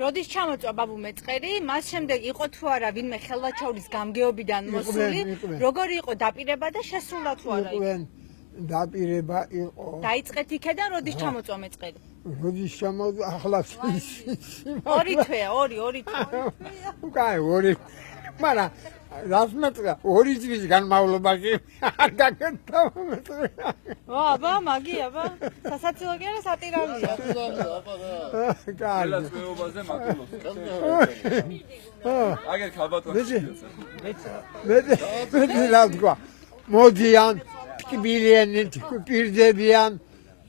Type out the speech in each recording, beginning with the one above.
როდის ჩამოწვა ბაბუ მეწყერი, მას შემდეგ იყო თუ არა ვინმე ხელვაჩაურის გამგეობიდან მოსული, როგორი იყო დაპირება და შესრულდა თუ არა? დაპირება იყო. დაიწყეთ იქიდან როდის ჩამოწვა მეწყერი? როდის ჩამოწვა ახლა ორი თვე, ორი თვე. უკაი ორი. მაგრამ რას მეწყდა? ორი წლის განმავლობაში არ გაკეთდა მეწყდა. აბა, მაგი, აბა. სასაცილო კი არა სატირალია. კაი. მეუბაზე მატულობს. აგერ ხალბატონი. მე რა თქვა? მოდიან ტკბილიანი პირდებიან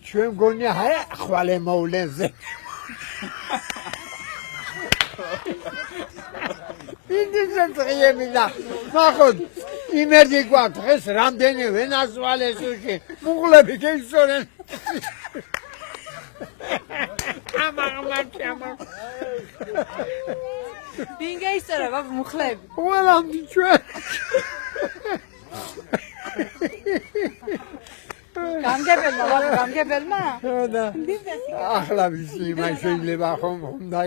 ჩვენ გონი ხვალე მოვლენზე. ინდიზე წიემინა ნახოთ იმედი გვაქვს დღეს რამდენი ვენასვალეს უში მუღლები გეისორენ ამა ვინ გაისწორა ბაბუ მუხლები? ყველამ ჩვენ გამგებელმა ბაბუ გამგებელმა? და ახლა ვიცი მაინც შეიძლება ხომ უნდა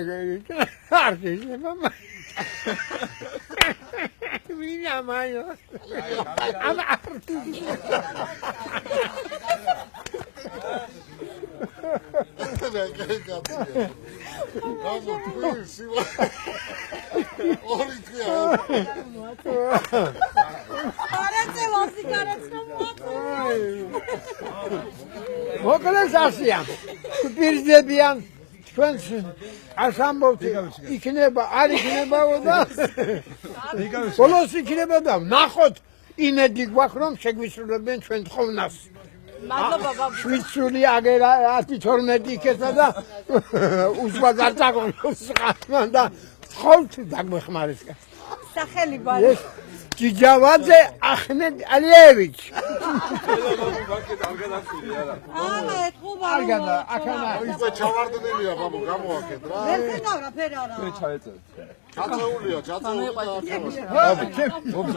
არ შეიძლება ვინა მაიო ამა მოკლეს ასია პირდებიან ჩვენს ასამბლეში იქნება არ იქნებაო და ბოლოს იქნება და ნახოთ იმედი გვაქვს რომ შეგვისრულებენ ჩვენ თხოვნას მადლობა ბაბუ. შვიცური აგერ 112 იქეთა და უზვას არ წაგონოს და ხოვთ დაგვეხმარეს სახელი ბარი. ჯიჯავაძე ახმედ ალიევიჩ ამა ეთყობა არ გადა აქანა ისა ჩავარდნილია ბაბუ გამოაკეთ რა. ვერ ხედავ რა ფერარა. ჩაეწერეთ. ჩაწეულია და ბაბუ